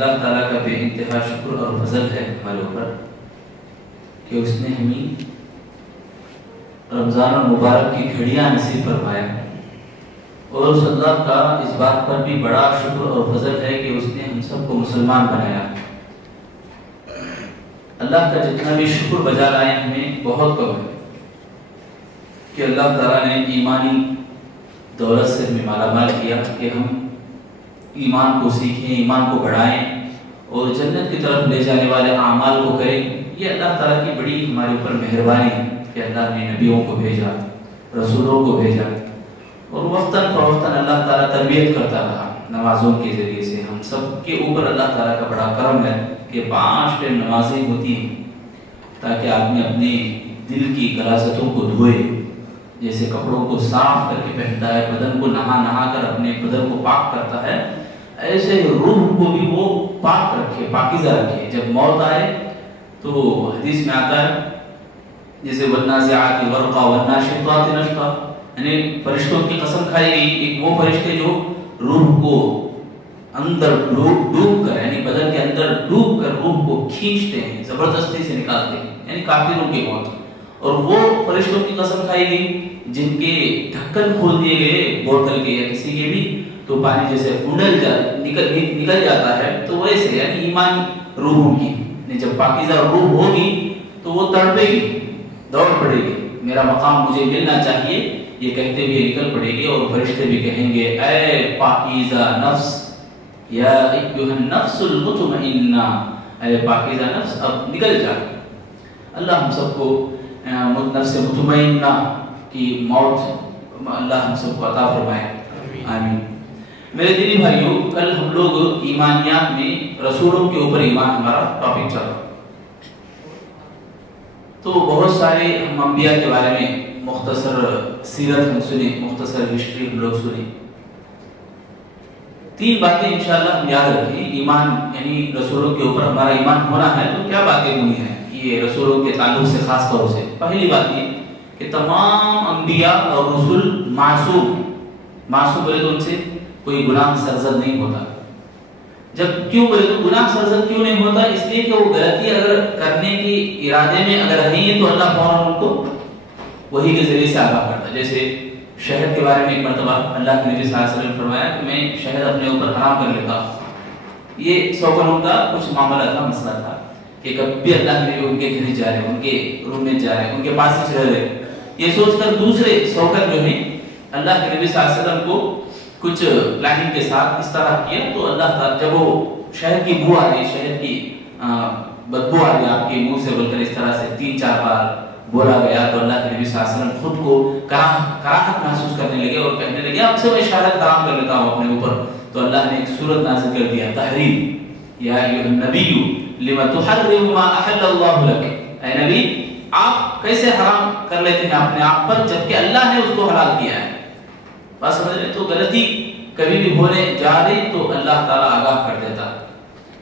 اللہ تعالیٰ کا بے انتہا شکر اور فضل ہے ہمارے اوپر کہ اس نے ہمیں رمضان المبارک کی گھڑیاں نصیب فرمایا، اور اس اللہ کا اس بات پر بھی بڑا شکر اور فضل ہے کہ اس نے ہم سب کو مسلمان بنایا۔ اللہ کا جتنا بھی شکر بجا لائیں ہمیں بہت کم ہے کہ اللہ تعالیٰ نے ایمانی دولت سے ہمیں مالا مال کیا کہ ہم ایمان کو سیکھیں، ایمان کو بڑھائیں اور جنت کی طرف لے جانے والے اعمال کو کریں۔ یہ اللہ تعالیٰ کی بڑی ہمارے اوپر مہربانی ہے کہ اللہ نے نبیوں کو بھیجا، رسولوں کو بھیجا، اور وقتاً فوقتاً اللہ تعالیٰ تربیت کرتا رہا نمازوں کے ذریعے سے۔ ہم سب کے اوپر اللہ تعالیٰ کا بڑا کرم ہے کہ 5 ٹائم نمازیں ہوتی ہیں تاکہ آدمی اپنے دل کی غلاظتوں کو دھوئے، جیسے کپڑوں کو صاف کر کے پہنتا ہے، بدن کو نہا کر اپنے بدن کو پاک کرتا ہے، ایسے روح کو بھی وہ پاک رکھے، پاکیزہ رکھے۔ جب موت آئے تو حدیث میں آتا ہے جیسے والنازعات غرقا والناشطات نشطا، یعنی فرشتوں کی قسم کھائی گئی، ایک وہ فرشتے جو روح کو اندر ڈوب کر، یعنی بدن کے اندر ڈوب کر روح کو کھینچتے ہیں، زبردستی سے نکالتے ہیں، یعنی کافروں کی موت۔ اور وہ فرشتوں کی قسم کھائی گئی جن کے ڈھکن کھول دیے گئے بوتل کے یا کسی کے بھی، تو پانی جیسے نکل جاتا ہے، تو ویسے یعنی ایمانی روحوں کی جب پاکیزہ روح ہوگی تو وہ تڑپے گی، دوڑ پڑے گی، میرا مقام مجھے ملنا چاہیے، یہ کہتے ہوئے نکل پڑے گی، اور فرشتے بھی کہیں گے اے پاکیزہ نفس، یا ایھا النفس المطمئنہ، اے پاکیزہ نفس اب نکل جا۔ اللہ ہم سب کو نفس مطمئنہ کی موت اللہ ہم سب کو عطا فرمائے، آمین۔ میرے دینی بھائیوں، کل ہم لوگ ایمانیات میں رسولوں کے اوپر ایمان ہمارا ٹاپک چل رہا، تو بہت سارے ہم انبیاء کے بارے میں مختصر سیرت ہم سنیں، مختصر ہسٹری ہم لوگ سنیں۔ 3 باتیں انشاءاللہ ہم یاد رکھیں۔ ایمان یعنی رسولوں کے اوپر ہمارا ایمان ہونا ہے تو کیا باتیں ہونی ہیں یہ رسولوں کے تعلق سے خاص طور سے؟ پہلی بات یہ کہ تمام انبیاء اور رسول معصوم بولے تو ان سے کوئی گناہ سرزد نہیں ہوتا۔ جب کیوں بولے تو گناہ سرزد کیوں نہیں ہوتا؟ اس لیے کہ وہ غلطی اگر کرنے کی ارادے میں اگر ہیں تو اللہ فوراً ان کو وحی کے ذریعے سے آگاہ کرتا ہے۔ جیسے شہد کے بارے میں ایک مرتبہ اللہ کے نبی صلی اللہ علیہ وسلم نے فرمایا کہ میں شہد اپنے اوپر حرام کر لیتا ہوں۔ یہ سوکروں کا کچھ معاملہ تھا، مسئلہ تھا کہ کبھی اللہ کے نبی ان کے گھر جا رہے، ان کے روم میں جا رہے، ان کے پاس ہی رہ رہے، یہ سوچ کر دوسرے سوکر جو ہیں اللہ کے نبی صلی اللہ علیہ وسلم کو کچھ پلاننگ کے ساتھ اس طرح کیا، تو اللہ تعالیٰ جب وہ شہد کی بو آ رہی، شہد کی بدبو آ رہی آپ کے منہ سے، بول کر اس طرح سے 3-4 بار بولا گیا، تو اللہ کے نبی صلی اللہ علیہ وسلم خود کو کراہت محسوس کرنے لگے اور کہنے لگے اب سے میں شہادت حرام کر لیتا ہوں اپنے اوپر۔ تو اللہ نے ایک سورت نازل کر دیا، تحریم، یا ایھا النبی لما تحرم ما احل اللہ لک، اے نبی آپ کیسے حرام کر لیتے ہیں اپنے آپ پر جبکہ اللہ نے اس کو حلال کیا ہے۔ بس سمجھ رہے؟ تو غلطی کبھی بھی ہونے جا رہی تو اللہ تعالیٰ آگاہ کر دیتا۔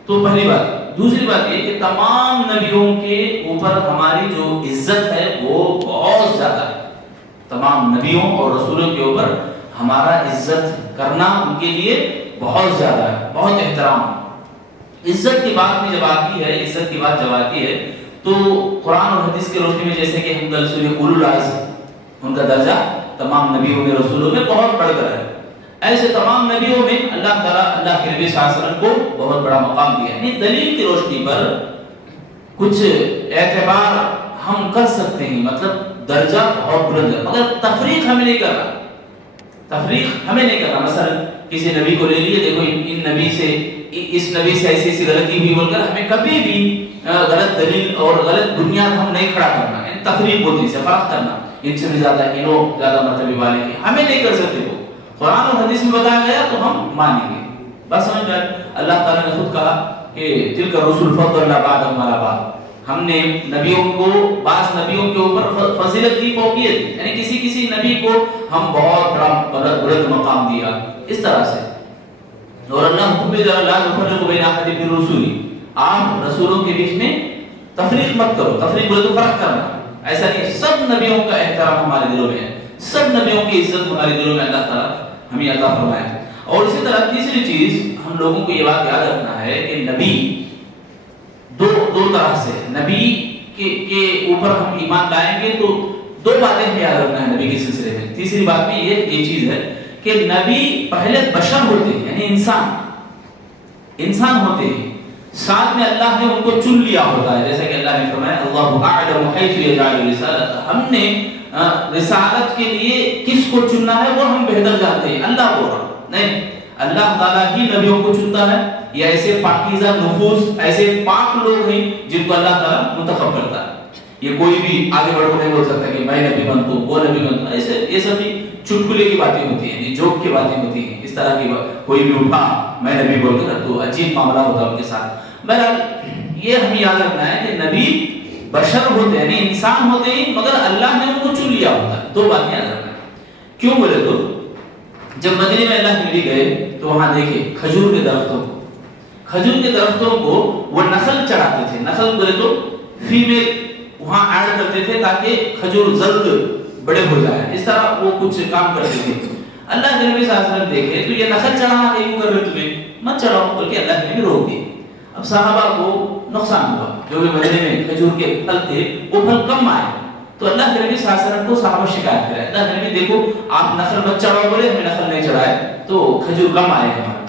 تو پہلی بات۔ دوسری بات یہ کہ تمام نبیوں کے اوپر ہماری جو عزت ہے وہ بہت زیادہ ہے۔ تمام نبیوں اور رسولوں کے اوپر ہمارا عزت کرنا ان کے لیے بہت زیادہ ہے، بہت احترام۔ عزت کی بات میں جب آتی ہے، عزت کی بات جب آتی ہے تو قرآن اور حدیث کے روشنی میں جیسے کہ ہم کل سنے اولو العزم، ان کا درجہ تمام نبیوں میں رسولوں میں بہت بڑھ کر ہے۔ ایسے تمام نبیوں میں اللہ تعالیٰ اللہ کے نبی صلی اللہ علیہ وسلم کو بہت بڑا مقام دیا ہے۔ دلیل کی روشنی پر کچھ اعتبار ہم کر سکتے ہیں، مطلب درجہ بہت بلند ہے، مگر تفریق ہمیں نہیں کرنا، تفریق ہمیں نہیں کرنا۔ مثلا کسی نبی کو لے لیے، دیکھو ان نبی سے، اس نبی سے ایسی غلطی ہوئی بول کر ہمیں کبھی بھی غلط دلیل اور غلط بنیاد ہم نہیں کھڑا کرنا، یعنی تفریق ہوتی ہے، فرق کرنا، ان سے بھی زیادہ انہوں زیادہ مرتبے والے ہیں، ہمیں نہیں کر سکتے۔ وہ قرآن اور حدیث میں بتایا گیا تو ہم مانیں گے، بس سمجھ گئے۔ اللہ تعالیٰ نے خود کہا کہ تلک الرسل فضلنا بعضهم علی بعض، ہم نے نبیوں کو، بعض نبیوں کے اوپر فضیلت دی، فوقیت، یعنی کسی نبی کو ہم بہت بڑا بلند مقام دیا، اس طرح سے۔ اور اللہ حکم دے لا نفرق بین احد من رسول، آپ رسولوں کے بیچ میں تفریق مت کرو، تفریق بولے تو فرق کرنا، ایسا نہیں۔ سب نبیوں کا احترام ہمارے دلوں میں ہے، سب نبیوں کی عزت ہمارے دلوں میں اللہ تعالیٰ ہمیں عطا فرمایا ہے۔ اور اسی طرح تیسری چیز ہم لوگوں کو یہ بات یاد رکھنا ہے کہ نبی دو طرح سے نبی کے اوپر ہم ایمان لائیں گے تو دو باتیں یاد رکھنا ہے نبی کے سلسلے میں. تیسری بات میں یہ چیز ہے کہ نبی پہلے بشر ہوتے ہیں یعنی انسان ہوتے ہیں, ساتھ میں اللہ نے ان کو چن لیا ہوتا ہے, جیسا کہ اللہ نے فرمایا اللہ اعلم حیث یجعل رسالت, ہم نے رسالت کے لیے کس کو چننا ہے وہ ہم بہتر جانتے ہیں. اللہ کو نہیں, اللہ تعالیٰ ہی نبیوں کو چنتا ہے, یا ایسے پاکیزہ نفوس ایسے پاک لوگ ہیں جن کو اللہ تعالیٰ منتخب کرتا ہے. یہ کوئی بھی آگے بڑھ کر نہیں بول سکتا کہ میں نبی بنتا ہوں وہ نبی بنتا, ایسے یہ سب بھی چٹکلے کی باتیں ہوتی ہیں, جوک کی باتیں ہوتی ہیں. اس طرح کی کوئی بھی اٹھا میں نبی بول کر تو عجیب معاملہ ہوتا ہے ان کے ساتھ. بہرحال یہ ہمیں یاد رکھنا ہے کہ نبی بشر ہوتے ہیں یعنی انسان ہوتے ہیں, مگر اللہ نے ان کو چن لیا ہوتا ہے. دو باتیں یاد رکھنا ہے. کیوں بولے تو جب مدینے میں اللہ کے نبی گئے تو وہاں دیکھے کھجور کے درختوں کو وہ نخل چڑھاتے تھے. نخل بولے تو فیمیل وہاں ایڈ کرتے تھے تاکہ کھجور جلد بڑے ہو جائیں, اس طرح وہ کچھ کام کرتے تھے. اللہ کے نبی صلی اللہ علیہ وسلم دیکھے تو یہ نخل چڑھانا کیوں کر رہے تمہیں, مت چڑھاؤ بول کے اللہ کے نبی روک دیے. اب صحابہ کو نقصان ہوا, جو بھی مدینے میں کھجور کے پھل تھے وہ پھل کم آئے, تو اللہ کے نبی صلی اللہ علیہ وسلم کو صحابہ شکایت کرے, اللہ کے نبی دیکھو آپ نخل مت چڑھاؤ بولے, ہمیں نخل نہیں چڑھائے تو کھجور کم آئے ہمارے.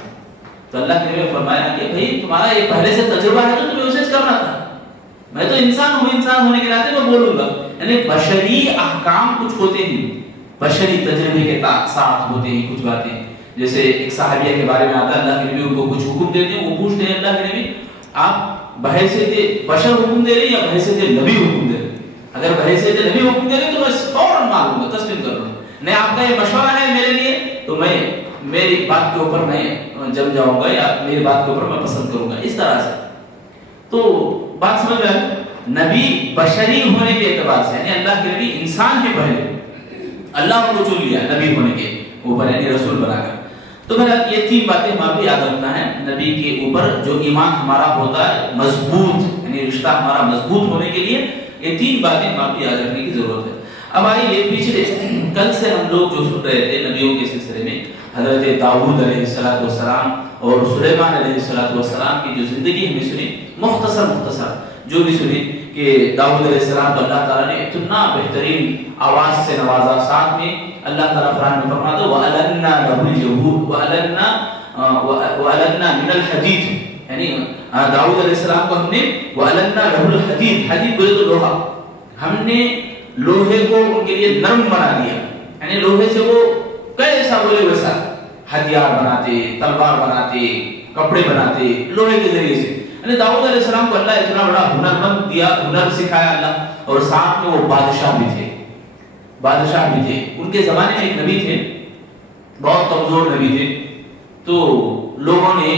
تو اللہ کے نبی نے فرمایا کہ بھائی تمہارا یہ پہلے سے تجربہ ہے تو تمہیں اسے کرنا تھا, میں تو انسان ہوں, انسان ہونے کے ناطے میں بولوں گا. یعنی بشری احکام کچھ ہوتے ہیں, بشری تجربے کے ساتھ ہوتے ہیں کچھ باتیں. جیسے ایک صحابیہ کے بارے میں آتا ہے, اللہ کے نبی ان کو کچھ حکم دیتے ہیں, وہ پوچھتے ہیں اللہ کے نبی آپ بحیثیت بشر حکم دے رہے ہیں یا بحیثیت نبی حکم دے رہے ہیں؟ اگر بحیثیت نبی حکم دے رہے ہیں تو میں فوراً مان لوں گا, تسلیم کر لوں گا. نہیں آپ کا یہ مشورہ ہے میرے لیے تو میں میری بات کے اوپر میں جم جاؤں گا یا میری بات کے اوپر میں پسند کروں گا, اس طرح سے. تو بات سمجھ میں نبی بشری ہونے کے اعتبار سے یعنی اللہ کے نبی انسان ہی پہلے اللہ کو چن لیا نبی ہونے کے اوپر یعنی رسول بنا کر. تو بہرحال یہ تین باتیں ہمیں بھی یاد رکھنا ہے. نبی کے اوپر جو ایمان ہمارا ہوتا ہے مضبوط یعنی رشتہ ہمارا مضبوط ہونے کے لیے یہ تین باتیں ہمیں بھی یاد رکھنے کی ضرورت ہے. اب آئیے پچھلے کل سے ہم لوگ جو سن رہے تھے نبیوں کے سلسلے میں حضرت داؤد علیہ السلام اور سلیمان علیہ السلام کی جو زندگی ہمیں سنی, مختصر جو بھی سنی کہ داؤد علیہ السلام کو اللہ تعالیٰ نے اتنا بہترین آواز سے نوازا, ساتھ میں اللہ تعالیٰ قرآن میں فرماتا ہے وَأَلَنَّا لَهُ الْجَبُورِ وَأَلَنَّا مِنَ الْحَدِيدِ, یعنی داؤد علیہ السلام کو ہم نے وَأَلَنَّا لَهُ الْحَدِيدِ, حدید بولے تو لوہا, ہم نے لوہے کو ان کے لیے نرم بنا دیا. یعنی لوہے سے وہ کیسا بولے ویسا ہتھیار بناتے, تلوار بناتے, کپڑے بناتے لوہے کے ذریعے سے. یعنی داؤد علیہ السلام کو اللہ اتنا بڑا ہنرمند دیا, ہنر سکھایا اللہ, اور ساتھ میں وہ بادشاہ بھی تھے. ان کے زمانے میں ایک نبی تھے, بہت کمزور نبی تھے. تو لوگوں نے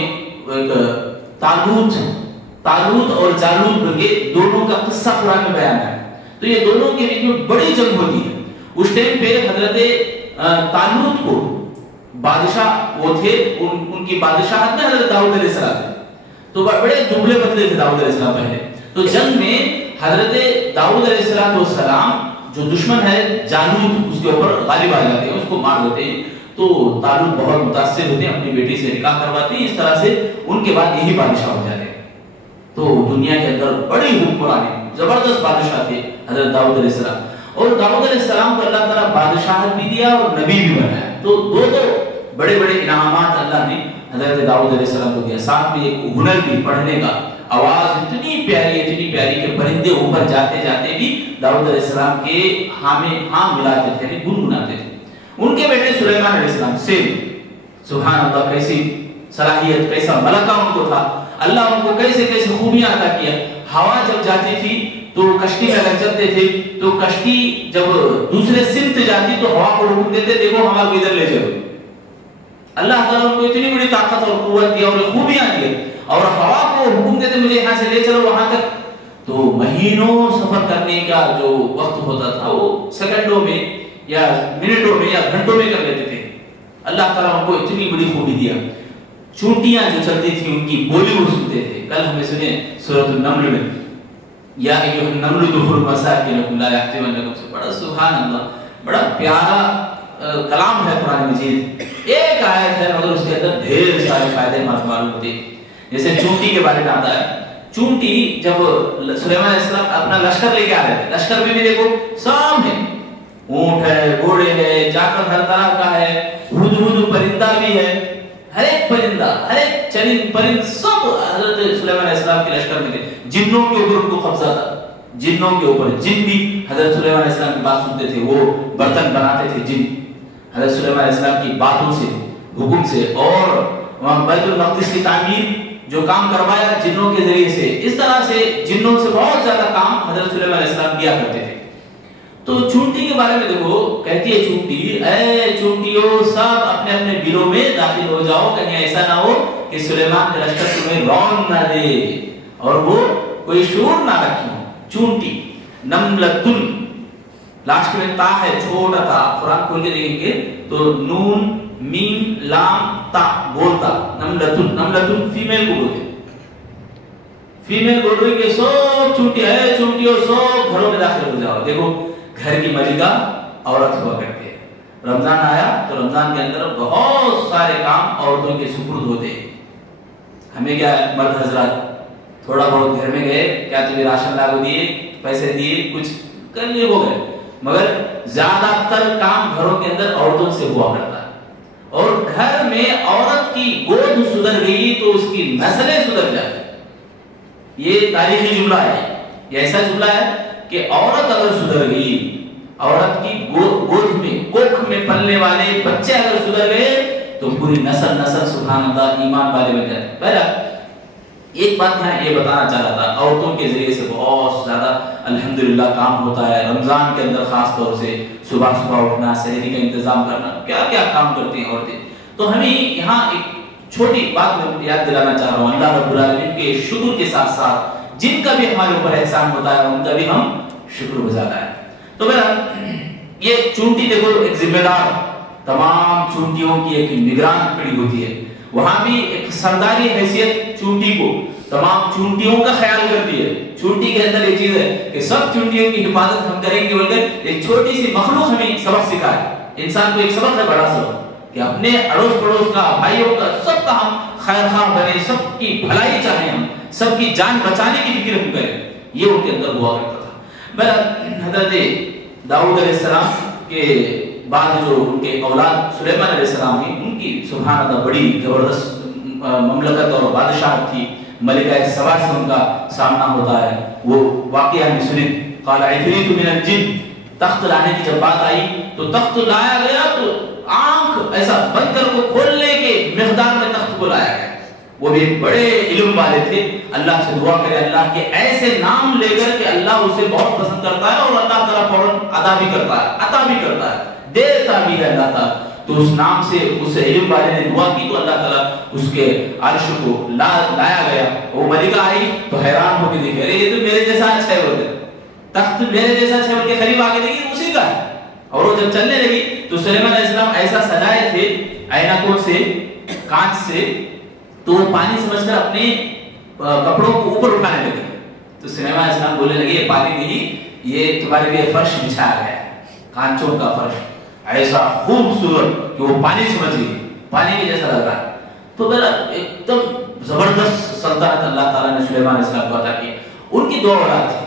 طالوت اور جالوت کے دونوں کا قصہ قرآن میں بیان ہے. تو یہ دونوں کے بیچ میں بڑی جنگ ہوتی ہے. اس ٹائم پہ حضرت طالوت کو بادشاہ وہ تھے, ان کی بادشاہت میں حضرت داؤد علیہ السلام تھے, تو بڑے دبلے پتلے تھے داؤد علیہ السلام پہلے. تو جنگ میں حضرت داؤد علیہ السلام جو دشمن ہے جالوت اس کے اوپر غالب آ جاتے ہیں, اس کو مار دیتے ہیں. تو طالوت بہت متاثر ہوتے ہیں, اپنی بیٹی سے نکاح کرواتے ہیں. اس طرح سے ان کے بعد یہی بادشاہ ہو جاتے ہیں. تو دنیا کے اندر بڑی حکمرانی زبردست بادشاہ تھے حضرت داؤد علیہ السلام. اور داؤد علیہ السلام کو اللہ تعالیٰ بادشاہت بھی دیا اور نبی بھی بنایا. تو دو بڑے انعامات اللہ نے حضرت داؤد علیہ السلام کو دیا. ساتھ میں ایک ہنر بھی پڑھنے کا, آواز اتنی پیاری کہ پرندے اوپر جاتے جاتے بھی داؤد علیہ السلام کے ہاں ملاتے تھے, یعنی گنگناتے تھے. ان کے بیٹے سلیمان علیہ السلام سے سبحان اللہ کیسی صلاحیت, کیسا ملکہ ان کو تھا. اللہ ان کو کیسے خوبیاں عطا کیا. ہوا جب جاتی تھی تو کشتی میں لگ جاتے تھے, تو کشتی جب دوسرے سمت جاتی تو ہوا کو حکم دیتے دیکھو ہوا کو ادھر لے جاؤ. اللہ تعالیٰ ان کو اتنی بڑی طاقت اور قوت دی اور خوبیاں دی, اور ہوا کو حکم دیتے مجھے یہاں سے لے چلو وہاں تک. تو مہینوں سفر کرنے کا جو وقت ہوتا تھا وہ سیکنڈوں میں یا منٹوں میں یا گھنٹوں میں کر لیتے تھے. اللہ تعالیٰ ان کو اتنی بڑی خوبی دیا. چونٹیاں جو چلتی تھیں ان کی بولی وہ سنتے تھے. کل ہمیں سنے سورۃ النمل میں یا ایھا النمل ادخلوا مساکنکم لا یحطمنکم, سے بڑا سبحان اللہ بڑا پیارا کلام ہے قرآن مجید. ایک آیت ہے مگر اس کے اندر ڈھیر سارے فائدے معلوم ہوتے. جیسے چونٹی کے بارے میں آتا ہے، چونٹی جب سلیمان علیہ السلام اپنا لشکر لے کے آ رہے تھے، لشکر میں بھی دیکھو سب ہے، اونٹ ہے، گھوڑے ہے، جاکر ہر طرح کا ہے، ہدہد پرندہ بھی ہے، ہر ایک پرندہ، ہر ایک چرند پرند سب حضرت سلیمان علیہ السلام کے لشکر میں تھے۔ جنوں کے اوپر ان کو قبضہ تھا، جنوں کے اوپر، جن بھی حضرت سلیمان علیہ السلام کی بات سنتے تھے، وہ برتن بناتے تھے جن حضرت سلیمان علیہ السلام کی باتوں سے، حکم سے، اور بیت المقدس کی تعمیر جو کام کروایا جنوں کے ذریعے سے، اس طرح سے جنوں سے بہت زیادہ کام حضرت سلیمان علیہ السلام کیا کرتے تھے۔ تو چونٹی کے بارے میں دیکھو، کہتی ہے چونٹی، اے چونٹیوں سب اپنے اپنے بلوں میں داخل ہو جاؤ، کہیں ایسا نہ ہو کہ سلیمان کا لشکر تمہیں رون نہ دے اور وہ کوئی شور نہ رکھے۔ چونٹی، نملتن، لاسٹ میں تا ہے، چھوٹا تا، قرآن کھول کے دیکھیں گے تو نون میم لام تا بولتا، نملتن، نملتن فیمیل کو بولتے، فیمیل بول رہی کہ سب چونٹی ہے، چونٹیوں سب گھروں میں داخل ہو جاؤ۔ دیکھو گھر کی ملکہ عورت ہوا کرتی ہے، رمضان آیا تو رمضان کے اندر بہت سارے کام عورتوں کے سپرد ہوتے ہیں۔ ہمیں کیا مرد حضرات تھوڑا بہت گھر میں گئے، کیا تمہیں راشن لاگو دیے، پیسے دیے، کچھ کر لیے، ہو گئے، مگر زیادہ تر کام گھروں کے اندر عورتوں سے ہوا کرتا ہے۔ اور گھر میں عورت کی گود سدھر گئی تو اس کی نسلیں سدھر جاتی۔ یہ تاریخی جملہ ہے، یہ ایسا جملہ ہے کہ عورت اگر سدھر گئی، عورت کی گود میں، کوکھ میں پلنے والے بچے اگر سدھر گئے تو پوری نسل سبحان اللہ ایمان والے بن جاتے۔ بہرحال ایک بات یہاں یہ بتانا چاہ رہا تھا، عورتوں کے ذریعے سے بہت زیادہ الحمدللہ کام ہوتا ہے۔ رمضان کے اندر خاص طور سے صبح اٹھنا، سحری کا انتظام کرنا، کیا کیا کام کرتی ہیں عورتیں۔ تو ہمیں یہاں ایک چھوٹی بات میں یاد دلانا چاہ رہا ہوں، اللہ رب العالمین کے شکر کے ساتھ ساتھ جن کا بھی ہمارے اوپر احسان ہوتا ہے ان کا بھی ہم شکر گزار ہیں۔ تو یہ چونٹی دیکھو ایک ذمہ دار، تمام چونٹیوں کی ایک نگران کھڑی ہوتی ہے، وہاں بھی ایک سرداری حیثیت چونٹی کو تمام چونٹیوں کا خیال کرتی ہے۔ چونٹی کے اندر یہ چیز ہے کہ سب چونٹیوں کی حفاظت ہم کریں گے، بلکہ ایک چھوٹی سی مخلوق ہمیں سبق سکھائے۔ انسان کو ایک سبق ہے بڑا سبق کہ اپنے اڑوس پڑوس کا، بھائیوں کا، سب کا ہم خیر خواہ بنے، سب کی بھلائی چاہیں، ہم سب کی جان بچانے کی فکر ہم کریں، یہ ان کے اندر ہوا کرتا تھا۔ بہرحال حضرت داؤد علیہ السلام کے بعد جو ان کے اولاد سلیمان علیہ السلام ہیں، ان کی سبحان اللہ بڑی زبردست مملکت اور بادشاہت تھی۔ ملکہ سبا سے ان کا سامنا ہوتا ہے، وہ واقعہ ہمیں سنیں، قال عفریت من الجن، تخت لانے کی جب بات آئی تو تخت لایا گیا تو آنکھ ایسا بند کر کو کھولنے کے مقدار میں تخت کو لایا گیا۔ وہ بھی بڑے علم والے تھے، اللہ سے دعا کرے اللہ کے ایسے نام لے کر کہ اللہ اسے بہت پسند کرتا ہے اور اللہ تعالیٰ فوراً ادا بھی کرتا ہے، عطا بھی کرتا ہے، دیتا بھی ہے اللہ تعالیٰ۔ تو اس نام سے اس علم والے نے دعا کی تو اللہ تعالیٰ اس کے عرش کو لایا گیا۔ وہ ملکہ آئی تو حیران ہو کے دیکھے، ارے یہ تو میرے جیسا اچھا ہے، بولتے تخت میرے جیسا اچھا ہے، بلکہ قریب آگے دیکھی اسی کا ہے۔ اور وہ جب چلنے لگی تو سلیمان علیہ السلام ایسا سجائے تھے اینکوں سے، کانچ سے، تو وہ پانی سمجھ کر اپنے کپڑوں کو اوپر اٹھانے لگے۔ تو سلیمان علیہ السلام بولنے لگے یہ پانی نہیں، یہ تمہارے لیے فرش بچھایا گیا ہے، کانچوں کا فرش، ایسا خوبصورت کہ وہ پانی سمجھ گئی، پانی کے جیسا لگ رہا ہے۔ تو ایک دم زبردست سلطنت اللہ تعالیٰ نے سلیمان علیہ السلام کو عطا کی۔ ان کی دو اولاد تھی،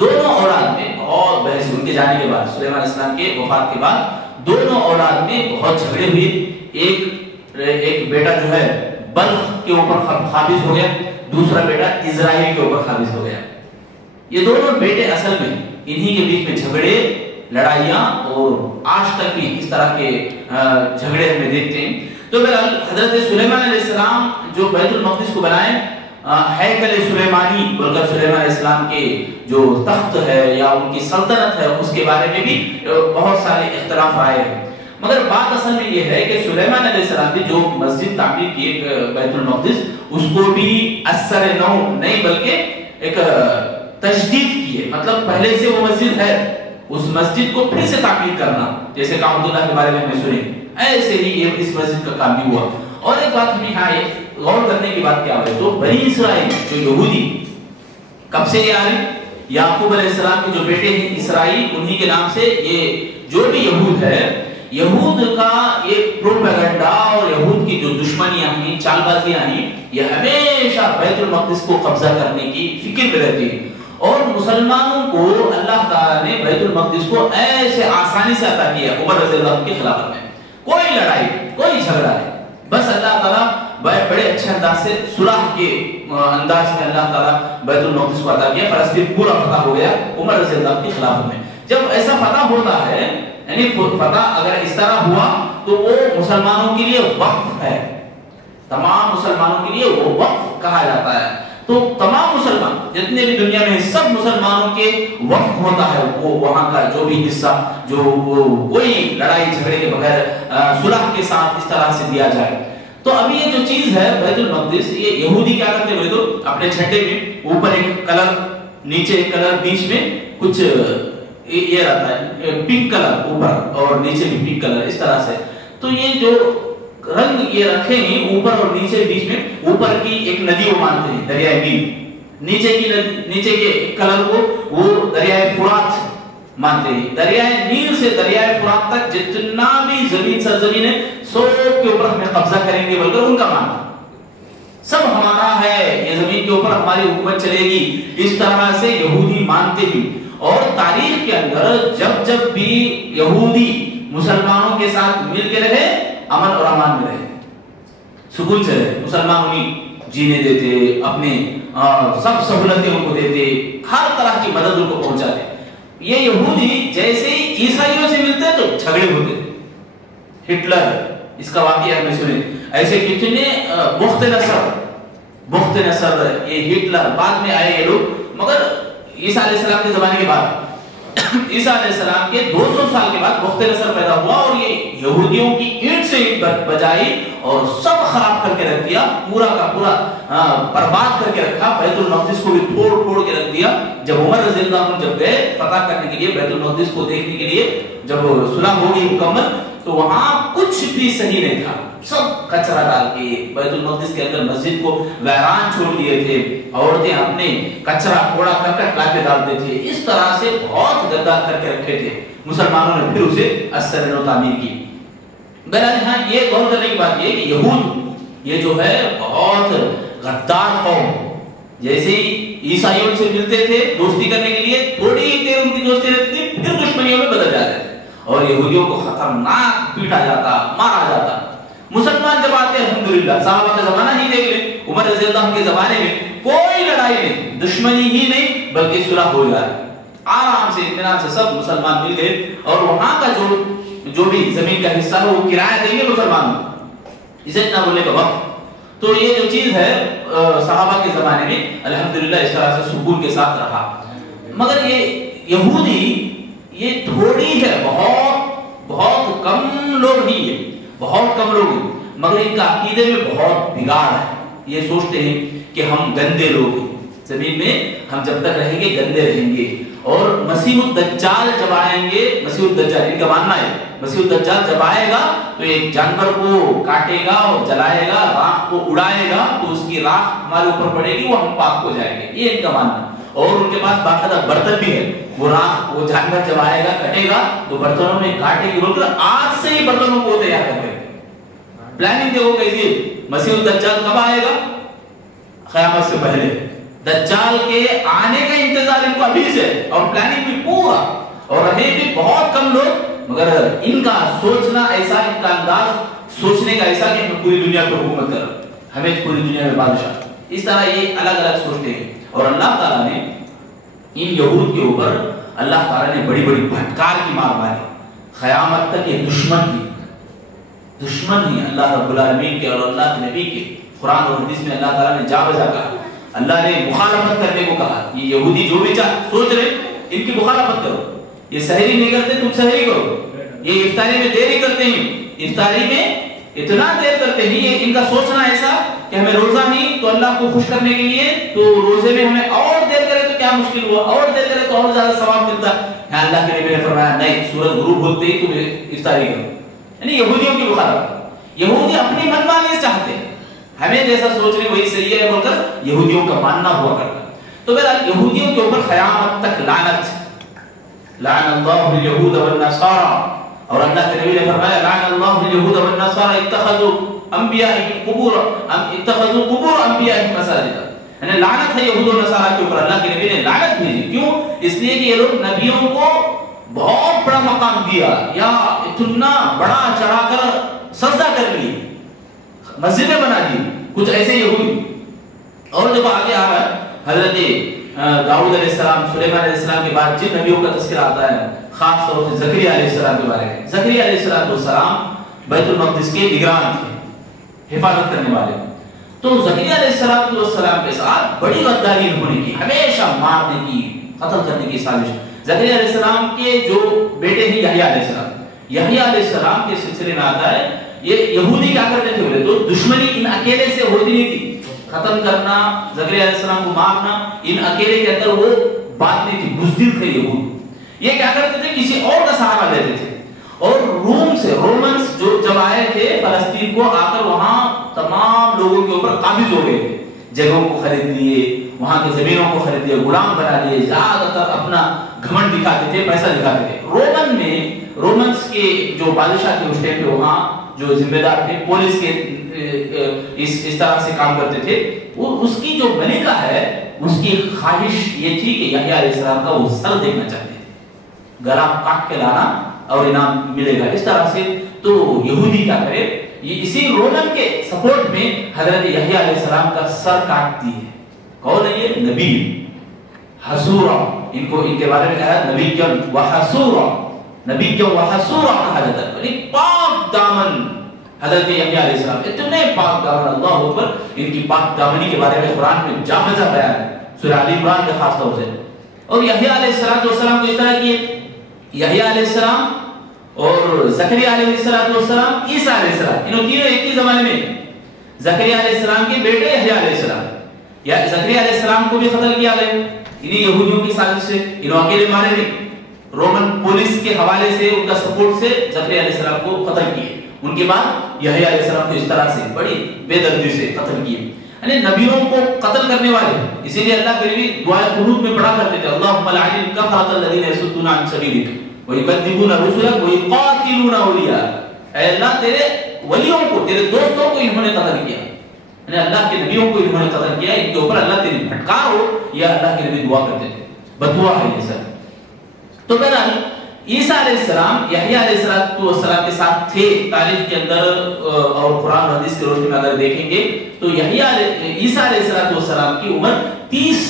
دونوں اولاد میں بہت بحث، ان کے جانے کے بعد، سلیمان علیہ السلام کے وفات کے بعد دونوں اولاد میں بہت جھگڑے ہوئے۔ ایک بیٹا جو ہے بلخ کے اوپر قابض ہو گیا، دوسرا بیٹا اسرائیل کے اوپر قابض ہو گیا۔ یہ دونوں بیٹے اصل میں انہی کے بیچ میں جھگڑے، لڑائیاں، اور آج تک بھی اس طرح کے جھگڑے ہمیں دیکھتے ہیں۔ تو حضرت سلیمان علیہ السلام جو بیت المقدس کو بنائے، ہیکل سلیمانی بول کر سلیمان علیہ السلام کے جو تخت ہے یا ان کی سلطنت ہے، اس کے بارے میں بھی بہت سارے اختلاف آئے ہیں۔ مگر بات اصل میں یہ ہے کہ سلیمان علیہ السلام نے جو مسجد تعمیر کی بیت المقدس، اس کو بھی اثر نو نہیں بلکہ ایک تجدید کی ہے، مطلب پہلے سے وہ مسجد ہے، اس مسجد کو پھر سے تعمیر کرنا، جیسے کعبۃ اللہ کے بارے میں ہمیں سنیں، ایسے ہی اس مسجد کا کام بھی ہوا۔ اور ایک بات ہمیں یہاں غور کرنے کی بات کیا ہے، تو بنی اسرائیل جو یہودی کب سے یہ آ رہے، یعقوب علیہ السلام کے جو بیٹے ہیں اسرائیل، انہی کے نام سے یہ جو بھی یہود ہے، یہود کا یہ پروپیگنڈا اور یہود کی جو دشمنیاں ہیں، چال بازیاں ہیں، یہ ہمیشہ بیت المقدس کو قبضہ کرنے کی فکر میں رہتی ہے، اور مسلمانوں کو اللہ تعالیٰ نے بیت المقدس کو ایسے آسانی سے عطا کیا عمر رضی اللہ عنہ کی خلافت میں. کوئی لڑائی، کوئی جھگڑا نہیں، بس اللہ تعالیٰ بڑے اچھے انداز سے صلح کے انداز میں اللہ تعالیٰ بیت المقدس کو عطا کیا. فلسطین پورا فتح ہو گیا عمر رضی اللہ عنہ کی خلافت میں. جب ایسا فتح ہوتا ہے، یعنی فتح اگر اس طرح ہوا تو وہ مسلمانوں کے لیے وقف ہے، تمام مسلمانوں کے لیے وہ وقف کہا جاتا ہے. تو تمام مسلمان جتنے بھی دنیا میں سب مسلمانوں کے وقف ہوتا ہے، وہ وہاں کا جو بھی حصہ جو کوئی لڑائی جھگڑے کے بغیر صلح کے ساتھ اس طرح سے دیا جائے. تو اب یہ جو چیز ہے بیت المقدس، یہ یہودی کیا کرتے بولے تو اپنے جھنڈے میں اوپر ایک کلر، نیچے ایک کلر، بیچ میں کچھ یہ رہتا ہے پنک کلر اوپر اور نیچے بھی پنک کلر، اس طرح سے. تو یہ جو رنگ یہ رکھے ہیں اوپر اور نیچے بیچ میں، اوپر کی ایک ندی وہ مانتے ہیں دریائے نیل، نیچے کے کلر کو وہ دریائے فرات مانتے ہیں. دریائے نیل سے دریائے فرات تک جتنا بھی زمین سرزمین ہے سب کے اوپر ہمیں قبضہ کریں گے بول کر ان کا ماننا، سب ہمارا ہے، یہ زمین کے اوپر ہماری حکومت چلے گی، اس طرح سے یہودی مانتے ہیں. اور تاریخ کے اندر جب جب بھی یہودی مسلمانوں کے ساتھ مل کے رہے، امن اور امان میں رہے، سکون سے رہے، مسلمان انہیں جینے دیتے، اپنے سب سہولتیں ان کو دیتے، ہر طرح کی مدد ان کو پہنچاتے. یہ یہودی جیسے ہی عیسائیوں سے ملتے تو جھگڑے ہوتے. ہٹلر، اس کا واقعہ میں سنے، ایسے کتنے بخت نصر، یہ ہٹلر بعد میں آئے یہ لوگ، مگر عیسیٰ علیہ السلام کے زمانے کے بعد، عیسیٰ علیہ السلام کے 200 سال کے بعد بخت نصر پیدا ہوا اور یہ یہودیوں کی اینٹ سے اینٹ بجائی اور سب خراب کر کے رکھ دیا، پورا کا پورا برباد کر کے رکھا، بیت المقدس کو بھی پھوڑ کے رکھ دیا. جب عمر رضی اللہ عنہ جب گئے فتح کرنے کے لیے بیت المقدس کو دیکھنے کے لیے، جب صلح ہو گئی مکمل، تو وہاں کچھ بھی صحیح نہیں تھا، سب کچرا ڈال کے بیت المقدس کے اندر مسجد کو ویران چھوڑ دیے تھے، عورتیں اپنے کچرا کوڑا کرکٹ لا کے ڈالتے تھے، اس طرح سے بہت گندا کر کے رکھے تھے. مسلمانوں نے پھر اسے اثر و تعمیر کی. بہرحال یہاں یہ غور کرنے کی بات یہ کہ یہود یہ جو ہے بہت غدار قوم، جیسے ہی عیسائیوں سے ملتے تھے دوستی کرنے کے لیے، تھوڑی ہی دیر ان کی دوستی رہتی تھی، پھر دشمنیوں میں بدل جاتے تھے اور یہودیوں کو خطرناک پیٹا جاتا، مارا جاتا. مسلمان جب آتے ہیں الحمدللہ، صحابہ کا زمانہ ہی دیکھ لیں، عمر رضی اللہ عنہ کے زمانے میں کوئی لڑائی نہیں، دشمنی ہی نہیں، بلکہ صلح ہو جائے، آرام سے اطمینان سے سب مسلمان مل گئے. اور وہاں کا جو بھی زمین کا حصہ ہے وہ کرایہ دیں گے مسلمانوں، اسے نہ بولنے کا وقت. تو یہ جو چیز ہے صحابہ کے زمانے میں الحمدللہ اس طرح سے سکون کے ساتھ رہا. مگر یہ یہودی یہ تھوڑی ہے، بہت کم لوگ ہی ہیں، بہت کم لوگ ہیں، مگر ان کا عقیدے میں بہت بگاڑ ہے. یہ سوچتے ہیں کہ ہم گندے لوگ ہیں، زمین میں ہم جب تک رہیں گے گندے رہیں گے، اور مسیح الدجال جب آئیں گے، مسیح الدجال ان کا ماننا ہے مسیح الدجال جب آئے گا تو ایک جانور کو کاٹے گا اور جلائے گا، راکھ کو اڑائے گا، تو اس کی راکھ ہمارے اوپر پڑے گی، وہ ہم پاک ہو جائیں گے، یہ ان کا ماننا. اور ان کے پاس باقاعدہ برتن بھی ہے، وہ راکھ وہ جانور جب آئے گا کٹے گا تو برتنوں میں کاٹے گی بول کر آج سے ہی برتنوں کو تیار کر کے پلاننگ دیکھو کیسی. مسیح الدجال کب آئے گا؟ قیامت سے پہلے. دجال کے آنے کا انتظار ان کو ابھی سے، اور پلاننگ بھی پورا، اور رہے بھی بہت کم لوگ، مگر ان کا سوچنا ایسا، ان کا انداز سوچنے کا ایسا کہ ہم پوری دنیا پر حکومت کر، ہمیں پوری دنیا میں بادشاہ، اس طرح یہ الگ الگ سوچتے ہیں. اور اللہ تعالیٰ نے ان یہود کے اوپر اللہ تعالیٰ نے بڑی بڑی بھٹکار کی مار ماری. قیامت تک یہ دشمن ہی اللہ رب العالمین کے اور اللہ کے نبی کے. قرآن اور حدیث میں اللہ تعالیٰ نے جا بجا کہا، اللہ نے مخالفت کرنے کو کہا. یہ یہودی جو بھی سوچ رہے ان کی مخالفت کرو. یہ سحری نہیں کرتے تم سحری کرو. یہ افطاری میں دیری کرتے ہیں، افطاری میں اتنا دیر کرتے ہیں. یہ ان کا سوچنا ایسا کہ ہمیں روزہ نہیں تو اللہ کو خوش کرنے کے لیے تو روزے میں ہمیں اور دیر کرے تو کیا مشکل ہوا، اور دیر کرے تو اور زیادہ ثواب ملتا ہے. اللہ کے نبی نے فرمایا نہیں، سورج غروب ہوتے ہی تم افطاری کرو. یعنی یہودیوں کی مخالفت. یہودی اپنی من مانی چاہتے ہیں، ہمیں جیسا سوچ رہے وہی صحیح ہے بول کر یہودیوں کا ماننا ہوا کرتا. تو بہرحال یہودیوں کے اوپر قیامت تک لعنت. لعن اللہ الیہود والنصارى، اور اللہ کے نبی نے فرمایا لعن اللہ الیہود والنصارى اتخذوا قبور انبیائہم مساجد، یعنی لعنت ہے یہود و نصارہ کے اوپر. اللہ کے نبی نے لعنت بھیجی. کیوں؟ اس لیے کہ یہ لوگ نبیوں کو بہت بڑا مقام دیا یا اتنا بڑا چڑھا کر سجدہ کر لیے، مسجدیں بنا دی کچھ ایسے یہودی. اور جب آگے آ رہا ہے حضرت داؤد علیہ السلام، سلیمان علیہ السلام کے بعد جن نبیوں کا تذکرہ آتا ہے خاص طور سے زکریا علیہ السلام کے بارے میں. زکریا علیہ السلام بیت المقدس کے نگران تھے، حفاظت کرنے والے. تو زکریا علیہ السلام کے ساتھ بڑی غداری ہونے کی، ہمیشہ مارنے کی، قتل کرنے کی سازش. زکریا علیہ السلام کے جو بیٹے ہیں یحییٰ علیہ السلام، یحییٰ علیہ السلام کے سلسلے میں آتا ہے یہ یہودی کیا کرتے تھے بولے تو دشمنی ان اکیلے سے ہوتی نہیں تھی. ختم کرنا، زکریا علیہ السلام کو مارنا، ان اکیلے کے اندر وہ بات نہیں تھی. بزدل تھے یہود. یہ کیا کرتے تھے؟ کسی اور کا سہارا لیتے تھے. اور روم سے رومنس جو جب آئے تھے فلسطین کو، آ کر وہاں تمام لوگوں کے اوپر قابض ہو گئے تھے. جگہوں کو خرید لیے، وہاں کی زمینوں کو خرید لیے، غلام بنا لیے، زیادہ تر اپنا گھمنڈ دکھاتے تھے، پیسہ دکھاتے تھے. رومنس کے جو بادشاہ تھے اس ٹائم پہ، وہاں جو ذمہ دار تھے پولیس کے اس طرح سے کام کرتے تھے. وہ اس کی جو ملکہ ہے اس کی خواہش یہ تھی کہ یحییٰ علیہ السلام کا وہ سر دیکھنا چاہتے تھے، گلا کاٹ کے لانا اور انعام ملے گا. اس طرح سے تو یہودی کیا کرے، یہ اسی رومن کے سپورٹ میں حضرت یحییٰ علیہ السلام کا سر کاٹتی ہے. کون ہے یہ؟ نبی حسورا. ان کے بارے میں کہا نبی کیوں وحسورا، نبی کیوں وحسورا کہا جاتا ہے. یعنی پاک دامن حضرت یحییٰ علیہ السلام، اتنے پاک دامن. اللہ اکبر. ان کی پاک دامنی کے بارے میں قرآن میں جامع بیان ہے سورہ آل عمران کے خاص طور سے. اور یحییٰ علیہ السلام کو اس طرح کی یحییٰ علیہ السلام اور زکریا علیہ السلام، عیسیٰ علیہ السلام، انہوں تینوں ایک ہی زمانے میں. زکریا علیہ السلام کے بیٹے یحییٰ علیہ السلام، یا زکریا علیہ السلام کو بھی قتل کیا گیا انہی یہودیوں کی سازش سے. انہوں اکیلے مارے نہیں، رومن پولیس کے حوالے سے، ان کا سپورٹ سے زکریا علیہ السلام کو قتل کیے. ان کے بعد یحییٰ علیہ السلام کو اس طرح سے بڑی بے دردی سے قتل کیے. یعنی نبیوں کو قتل کرنے والے. اسی لیے اللہ کے نبی دعائے قنوت میں پڑھا کرتے تھے اللہم لعن الکفرۃ الذین یصدون عن سبیلک ویکذبون رسلک ویقاتلون اولیاءک. اے اللہ تیرے ولیوں کو، تیرے دوستوں کو انہوں نے قتل کیا، یعنی اللہ کے نبیوں کو انہوں نے قتل کیا، ان کے اوپر اللہ تیری پھٹکار ہو. یا اللہ کے نبی دعا کرتے تھے، بدعا ہے یہ سب. تو بہرحال عیسیٰ علیہ السلام یحییٰ علیہ السلام کے ساتھ تھے تاریخ کے اندر. اور قرآن و حدیث کی روشنی میں اگر دیکھیں گے تو عیسیٰ علیہ السلام کی عمر 30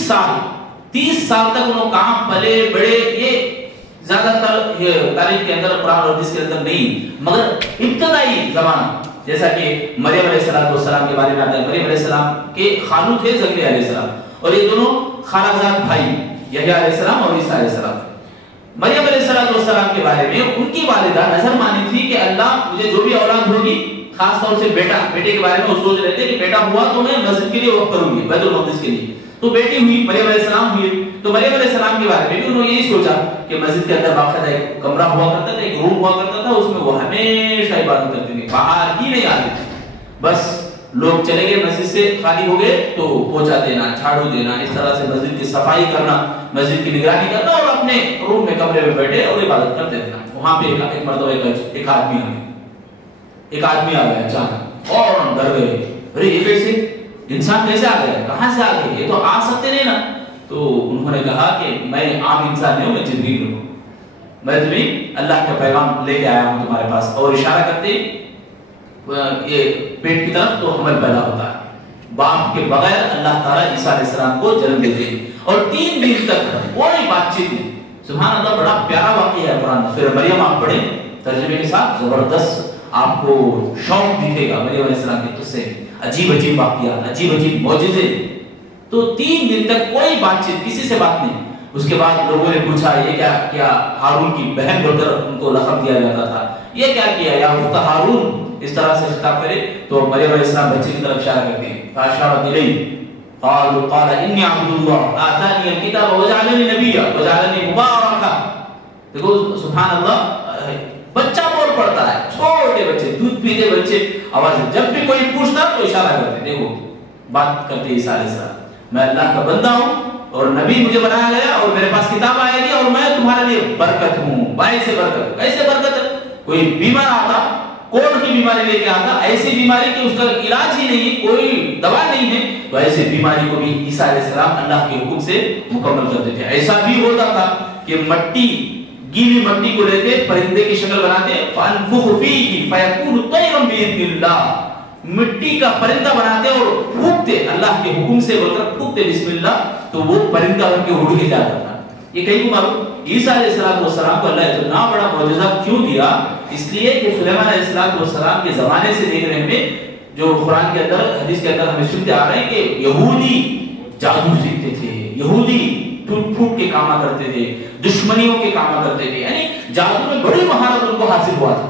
سال تک انہوں کہاں پلے بڑے. یہ زیادہ تر تاریخ کے اندر قرآن و حدیث کے اندر نہیں، مگر ابتدائی زمانہ جیسا کہ مریم علیہ السلام کے بارے میں آتا ہے. مریم علیہ السلام کے خالو تھے زکریا علیہ السلام، اور یہ دونوں خالہ زاد بھائی یحییٰ علیہ السلام اور عیسیٰ علیہ السلام. مریم علیہ السلام کے بارے میں ان کی والدہ نظر مانی تھی کہ اللہ مجھے جو بھی اولاد ہوگی، خاص طور سے بیٹے کے بارے میں وہ سوچ رہے تھے کہ بیٹا ہوا تو میں مسجد کے لیے وقف کروں گی، بیت المقدس کے لیے. تو بیٹی ہوئی، مریم علیہ السلام ہوئی. تو مریم علیہ السلام کے بارے میں بھی انہوں نے یہی سوچا کہ مسجد کے اندر باقاعدہ ایک کمرہ ہوا کرتا تھا، ایک روم ہوا کرتا تھا، اس میں وہ ہمیشہ عبادت کرتی تھی، باہر ہی نہیں آتی تھی. بس لوگ چلے گئے، مسجد سے خالی ہو گئے تو پوچھا دینا، جھاڑو دینا، اس طرح سے مسجد کی صفائی کرنا، مسجد کی نگرانی کرنا، اور اپنے روم میں کمرے میں بیٹھے اور عبادت کرتے رہنا. وہاں پہ ایک مرتبہ ایک آدمی آ گیا اچانک، اور ڈر گئے، ارے یہ کیسے انسان کیسے آ گیا، کہاں سے آ گئے، یہ تو آ سکتے نہیں نا. تو انہوں نے کہا کہ میں عام انسان نہیں ہوں، میں جبریل ہوں، میں تمہیں اللہ کا پیغام لے کے آیا ہوں تمہارے پاس. اور اشارہ کرتے یہ پیٹ کی طرف تو حمل پیدا ہوتا ہے، باپ کے بغیر اللہ تعالیٰ عیسیٰ علیہ السلام کو جنم دیتے ہیں. اور 3 دن تک کوئی بات چیت نہیں. سبحان اللہ، بڑا پیارا واقعہ ہے قرآن. سورہ مریم آپ پڑھیں ترجمے کے ساتھ، زبردست آپ کو شوق دکھے گا مریم علیہ السلام کے قصے، عجیب واقعات، عجیب معجزے. تو 3 دن تک کوئی بات چیت، کسی سے بات نہیں. اس کے بعد لوگوں نے پوچھا یہ کیا ہارون کی بہن بول کر ان کو لقب دیا جاتا تھا، یہ کیا کیا یا اخت ہارون، اس طرح سے خطاب کرے. تو مریم علیہ السلام بچے کی طرف اشارہ کرتے ہیں، فاشارت الیہ قال انی عبد اللہ آتانی الکتاب وجعلنی نبیا وجعلنی مبارکا. دیکھو سبحان اللہ، بچہ بول پڑتا ہے، چھوٹے بچے، دودھ پیتے بچے، آواز جب بھی کوئی پوچھتا تو اشارہ کرتے. دیکھو بات کرتے عیسیٰ علیہ السلام، میں اللہ کا بندہ ہوں اور نبی مجھے بنایا گیا اور میرے پاس کتاب آئے گی اور میں تمہارے لیے برکت ہوں، باعث برکت. کیسے برکت ہے؟ کوئی بیمار آتا کوڑ کی بیماری لے کے آتا، ایسی بیماری کہ اس کا علاج ہی نہیں، کوئی دوا نہیں ہے، تو ایسی بیماری کو بھی عیسیٰ علیہ السلام اللہ کے حکم سے مکمل کرتے تھے۔ ایسا بھی ہوتا تھا کہ مٹی، گیلی مٹی کو لیتے پرندے کی شکل بناتے، فَأَنفُخُ فِيهِ فَيَكُونُ طَيْرًا بِإِذْنِ اللَّهِ، مٹی کا پرندہ بناتے اور پھونکتے، اللہ کے حکم سے بول کر پھونکتے بسم اللہ، تو وہ پرندہ بن کے اڑ کے جاتا تھا۔ یہ کہیں کو معلوم عیسیٰ علیہ السلام کو اللہ اتنا بڑا معجزہ کیوں دیا؟ اس لیے کہ سلیمان علیہ السلام کے زمانے سے دیکھ رہے ہیں، جو قرآن کے اندر، حدیث کے اندر ہمیں سنتے آ رہے ہیں کہ یہودی جادو سیکھتے تھے، یہودی ٹوٹ پھوٹ کے کام کرتے تھے، دشمنیوں کے کام کرتے تھے، یعنی جادو میں بڑی مہارت ان کو حاصل ہوا تھا۔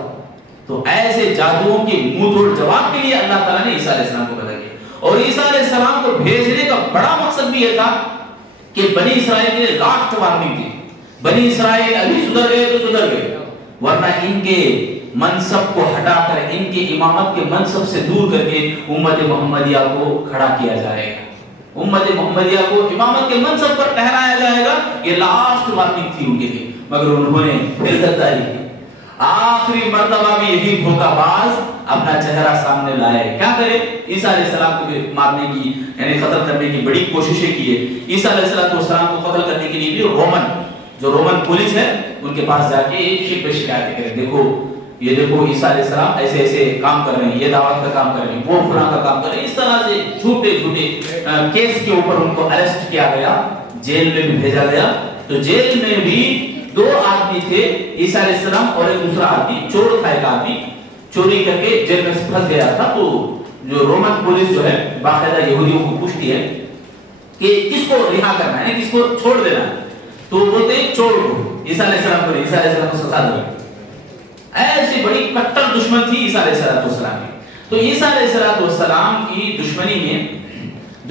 تو ایسے جادوؤں کے منہ توڑ جواب کے لیے اللہ تعالیٰ نے عیسیٰ علیہ السلام کو پیدا کیا، اور عیسیٰ علیہ السلام کو بھیجنے کا بڑا مقصد بھی یہ تھا کہ بنی اسرائیل کے لیے لاسٹ وارننگ تھی۔ بنی اسرائیل ابھی سدھر گئے تو سدھر گئے، ورنہ ان کے منصب کو ہٹا کر، ان کے امامت کے منصب سے دور کر کے امت محمدیہ کو کھڑا کیا جائے گا، امت محمدیہ کو امامت کے منصب پر ٹھہرایا جائے گا۔ یہ لاسٹ وارننگ تھی ان کے لیے، مگر انہوں نے پھر غداری کی۔ آخری مرتبہ بھی یہی دھوکہ باز اپنا چہرہ سامنے لائے۔ کیا کرے؟ عیسیٰ علیہ السلام کو مارنے کی، یعنی قتل کرنے کی بڑی کوششیں کی ہے۔ عیسیٰ علیہ السلام کو قتل کرنے کے لیے بھی رومن پولیس ہے، ان کے پاس جا کے شکایتیں کریں، دیکھو یہ دیکھو عیسیٰ علیہ السلام ایسے ایسے کام کر رہے ہیں، یہ دعوت کا کام کر رہے ہیں، وہ فلاں کا کام کر رہے ہیں۔ اس طرح سے جھوٹے کیس کے اوپر ان کو اریسٹ کیا گیا، جیل میں بھی بھیجا گیا۔ تو جیل میں بھی دو آدمی تھے، عیسیٰ علیہ السلام اور ایک دوسرا آدمی، چور تھا، ایک آدمی چوری کر کے جیل میں پھنس گیا تھا۔ تو جو رومن پولیس جو ہے باقاعدہ یہودیوں کو پوچھتی ہے کہ کس کو رہا کرنا ہے، کس کو چھوڑ دینا ہے، تو وہ بولتے ہیں چور کو، عیسیٰ علیہ السلام کو، عیسیٰ علیہ السلام کو سزا دو۔ ایسی بڑی کٹر دشمن تھی عیسیٰ علیہ السلام کی۔ تو عیسیٰ علیہ السلام کی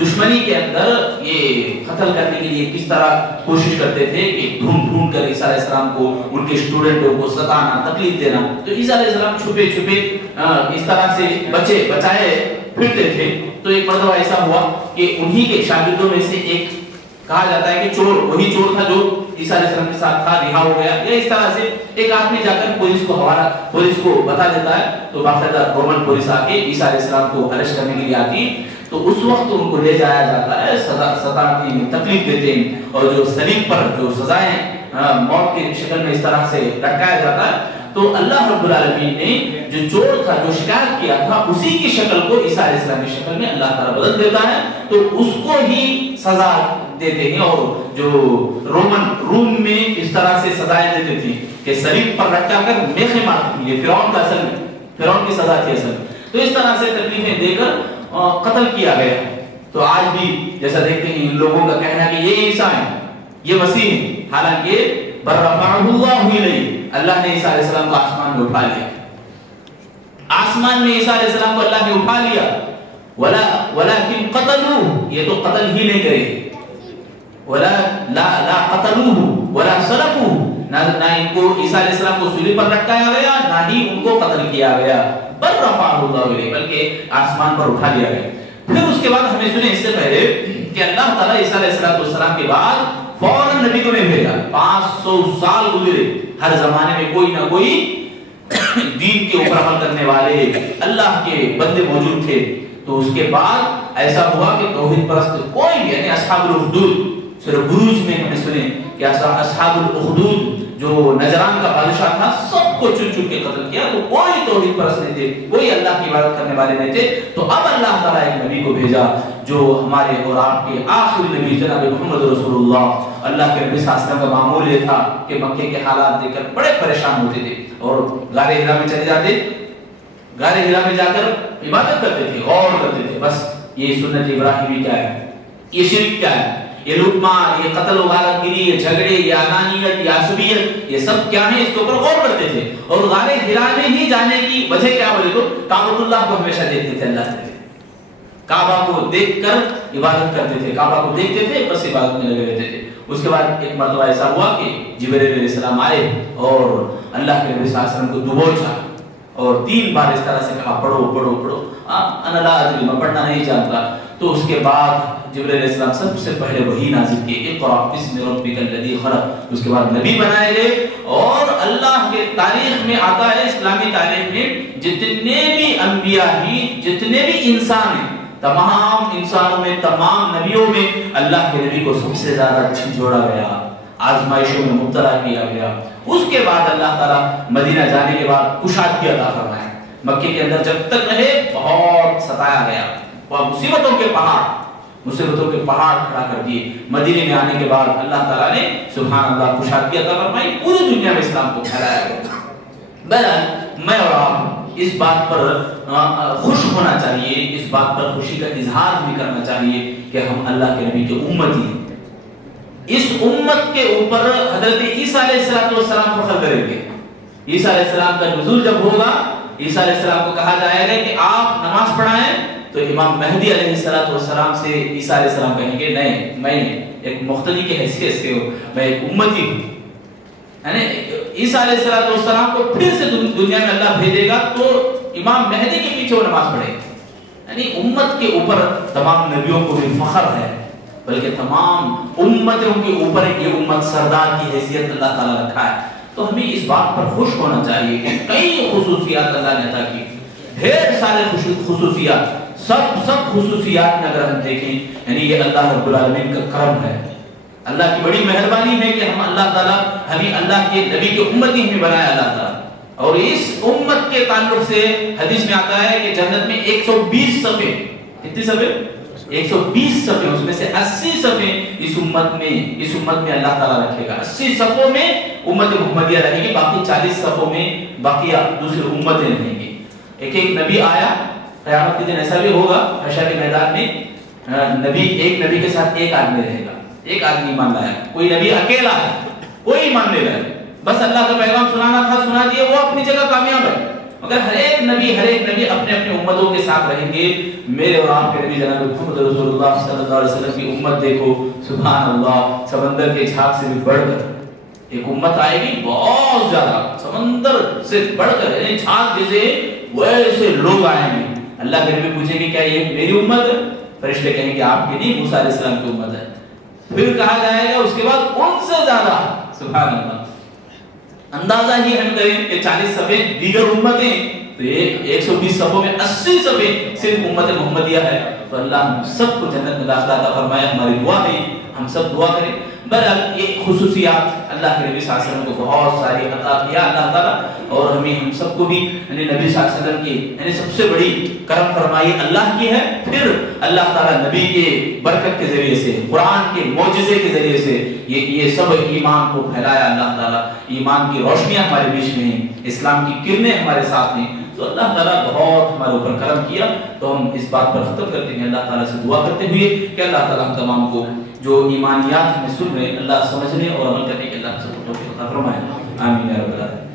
دشمنی کے اندر یہ قتل کرنے کے لیے کس طرح کوشش کرتے تھے کہ ڈھونڈ کر عیسیٰ علیہ السلام کو، ان کے اسٹوڈنٹوں کو ستانا، تکلیف دینا۔ تو عیسیٰ علیہ السلام چھپے اس طرح سے بچائے پھرتے تھے۔ تو ایک مرتبہ ایسا ہوا کہ انہی کے شاگردوں میں سے ایک، کہا جاتا ہے کہ چور وہی چور تھا جو عیسیٰ علیہ السلام کے ساتھ تھا، رہا ہو گیا، یا اس طرح سے ایک آدمی جا کر پولیس کو بتا دیتا ہے۔ تو باقاعدہ رومن پولیس آ کے عیسیٰ علیہ السلام کو اریسٹ کرنے کے لیے آتی، تو اس وقت ان کو لے جایا جاتا ہے، ستاتے ہیں، تکلیف دیتے ہیں، اور جو صلیب پر جو سزائیں موت کی شکل میں اس طرح سے لٹکایا جاتا ہے۔ تو اللہ رب العالمین نے جو چور تھا، جو شکایت کیا تھا، اسی کی شکل کو عیسیٰ علیہ السلام کی شکل میں اللہ تعالیٰ بدل دیتا ہے، تو اس کو ہی سزا دیتے ہیں۔ اور جو روم میں اس طرح سے سزائیں دیتے تھے کہ صلیب پر لٹکا کر میخیں مارتی تھی، یہ فرعون کی سزا تھی اصل میں۔ تو اس طرح سے تکلیفیں دے کر قتل کیا گیا۔ تو آج بھی جیسا دیکھتے ہیں ان لوگوں کا کہنا ہے کہ یہ عیسیٰ ہیں، یہ مسیح ہیں، حالانکہ برفعہ اللہ الیہ، اللہ نے عیسیٰ علیہ السلام کو آسمان میں اٹھا لیا، آسمان میں عیسیٰ علیہ السلام کو اللہ نے اٹھا لیا۔ ولیکن قتلوہ، یہ تو قتل ہی نہیں کرے، لا قتلوہ ولا صلبوہ، نہ ان کو عیسیٰ علیہ السلام کو صلیب پر لٹکایا گیا، نہ ہی ان کو قتل کیا گیا، بل رفعہ اللہ الیہ، بلکہ آسمان پر اٹھا لیا گیا۔ پھر اس کے بعد ہمیں سنیں اس سے پہلے کہ اللہ تعالیٰ عیسیٰ علیہ السلام کے بعد فوراً نبی کو نہیں بھیجا، 500 سال گزرے، ہر زمانے میں کوئی نہ کوئی دین کے اوپر عمل کرنے والے اللہ کے بندے موجود تھے۔ تو اس کے بعد ایسا ہوا کہ توحید پرست کوئی بھی، یعنی اصحاب الاخدود، سورہ بروج میں ہم نے سنے کہ اصحاب الاخدود جو نجران کا بادشاہ تھا، سب کو چن کے قتل کیا، تو کوئی توحید پرست نہیں تھے، کوئی اللہ کی عبادت کرنے والے نہیں تھے۔ تو اب اللہ تعالیٰ ایک نبی کو بھیجا جو ہمارے اور آپ کے آخری نبی جناب محمد رسول اللہ، اللہ کے نبی صلی اللہ علیہ وسلم کا معمول یہ تھا کہ مکے کے حالات دیکھ کر بڑے پریشان ہوتے تھے اور غار ہرا میں چلے جاتے، غار ہرا میں جا کر عبادت کرتے تھے، غور کرتے تھے، بس یہ سنت ابراہیمی کیا ہے، یہ شرک کیا ہے، یہ لوٹ مار، یہ قتل و غارت گیری، یہ جھگڑے، یہ انانیت، یہ عصبیت، یہ سب کیا ہے، اس کے اوپر غور کرتے تھے۔ اور غار ہرا میں ہی جانے کی وجہ کیا بولے تو کعبۃ اللہ کو ہمیشہ دیکھتے تھے، اللہ سے کعبہ کو دیکھ کر عبادت کرتے تھے، کعبہ کو دیکھتے تھے، بس عبادت میں لگے رہتے تھے۔ اس کے بعد ایک مرتبہ ایسا ہوا کہ جبرائیل علیہ السلام آئے اور اللہ کے نبی صلی اللہ علیہ وسلم کو دبوچا اور 3 بار اس طرح سے کہا پڑھو پڑھو پڑھو، انا لا ادری، میں پڑھنا نہیں جانتا۔ تو اس کے بعد جبرائیل علیہ السلام سب سے پہلے وہی نازل کیے، اقرأ بسم ربک الذی خلق، اس کے بعد نبی بنائے گئے. اور اللہ کے تاریخ میں آتا ہے، اسلامی تاریخ میں جتنے بھی انبیاء ہی، جتنے بھی انسان ہیں، تمام انسانوں میں، تمام نبیوں میں اللہ کے نبی کو سب سے زیادہ جھنجھوڑا گیا، آزمائشوں میں مبتلا کیا گیا. اس کے بعد اللہ تعالیٰ مدینہ جانے کے بعد کشادگی عطا فرمایا. مکے کے اندر جب تک رہے بہت ستایا گیا، وہ مصیبتوں کے پہاڑ کھڑا کر دیے. مدینے میں آنے کے بعد اللہ تعالیٰ نے سبحان اللہ کشادگی عطا فرمائی، پوری دنیا میں اسلام کو پھیلایا گیا. بہرحال میں اور آپ اس بات پر خوش ہونا چاہیے، اس بات پر خوشی کا اظہار بھی کرنا چاہیے کہ ہم اللہ کے نبی کے امتی ہیں. اس امت کے اوپر حضرت عیسیٰ علیہ السلام فخر کریں گے. عیسیٰ علیہ السلام کا نزول جب ہوگا، عیسیٰ علیہ السلام کو کہا جائے گا کہ آپ نماز پڑھائیں، تو امام مہدی علیہ السلام سے عیسیٰ علیہ السلام کہیں گے نہیں، میں ایک مختلف کی حیثیت سے ہوں، میں ایک امتی ہوں. یعنی عیسیٰ علیہ السلام کو پھر سے دنیا میں اللہ بھیجے گا تو امام مہدی کے پیچھے وہ نماز پڑھے گا. یعنی امت کے اوپر تمام نبیوں کو بھی فخر ہے، بلکہ تمام امتوں کے اوپر یہ امت سردار کی حیثیت اللہ تعالیٰ رکھا ہے. تو ہمیں اس بات پر خوش ہونا چاہیے کہ کئی خصوصیات اللہ نے عطا کی، ڈھیر سارے خصوصیات، سب خصوصیات میں اگر ہم دیکھیں یعنی یہ اللہ رب العالمین کا کرم ہے، اللہ کی بڑی مہربانی ہے کہ ہم اللہ تعالیٰ ہمیں اللہ کے نبی کے امتی ہمیں بنایا اللہ تعالیٰ. اور اس امت کے تعلق سے حدیث میں آتا ہے کہ جنت میں 120 صفحے، کتنی صفحے؟ 120 صفحے، اس میں سے 80 صفحے اس امت میں اللہ تعالیٰ رکھے گا. 80 صفوں میں امت محمدیہ رہے گی، باقی 40 صفوں میں باقی دوسری امتیں رہیں گی. ایک نبی آیا، قیامت کے دن ایسا بھی ہوگا حشر کے میدان میں ایک نبی کے ساتھ ایک آدمی رہے گا. ایک آدمی ایمان لایا، کوئی نبی اکیلا ہے، کوئی ایمان نہیں لایا، بس اللہ کا پیغام سنانا تھا، سنا دیا، وہ اپنی جگہ کامیاب ہے. مگر ہر ایک نبی اپنے اپنے امتوں کے ساتھ رہیں گے. میرے اور آپ کے نبی جناب محمد رسول اللہ صلی اللہ علیہ وسلم کی امت دیکھو، سبحان اللہ، سمندر کے جھاگ سے بھی بڑھ کر ایک امت آئے گی، بہت زیادہ سمندر سے بڑھ کر، یعنی جھاگ جیسے ویسے لوگ آئیں گے. اللہ کے نبی پوچھیں گے کیا یہ میری امت ہے؟ فرشتے کہیں گے آپ کی نہیں، موسیٰ علیہ السلام کی امت ہے. پھر کہا جائے گا اس کے بعد ان سے زیادہ، سبحان اللہ. اندازہ ہی ہم کریں کہ 40 صفحے دیگر امتیں، تو 120 صفوں میں 80 صفحے صرف امت محمدیہ ہے. تو اللہ ہم سب کو جنت میں داخلہ عطا فرمائے. ہماری دعا ہے ہم سب دعا کریں. بہرحال یہ خصوصیات اللہ کے نبی صلی اللہ علیہ وسلم کو بہت ساری عطا کیا اللہ تعالیٰ، اور ہم سب کو بھی یعنی نبی صلی اللہ علیہ وسلم کی یعنی سب سے بڑی کرم فرمائی اللہ کی ہے. پھر اللہ تعالیٰ نبی کے برکت کے ذریعے سے، قرآن کے معجزے کے ذریعے سے یہ سب ایمان کو پھیلایا اللہ تعالیٰ. ایمان کی روشنیاں ہمارے بیچ میں ہیں، اسلام کی کرنیں ہمارے ساتھ ہیں. تو اللہ تعالیٰ بہت ہمارے اوپر کرم کیا. تو ہم اس بات پر ختم کرتے ہیں اللہ تعالیٰ سے دعا کرتے ہوئے کہ اللہ تعالیٰ ہم تمام کو جو ایمانیات ہمیں سن رہے اللہ سمجھنے اور عمل کرنے کے اللہ سے توفیق عطا فرمائے. آمین یا رب العالمین.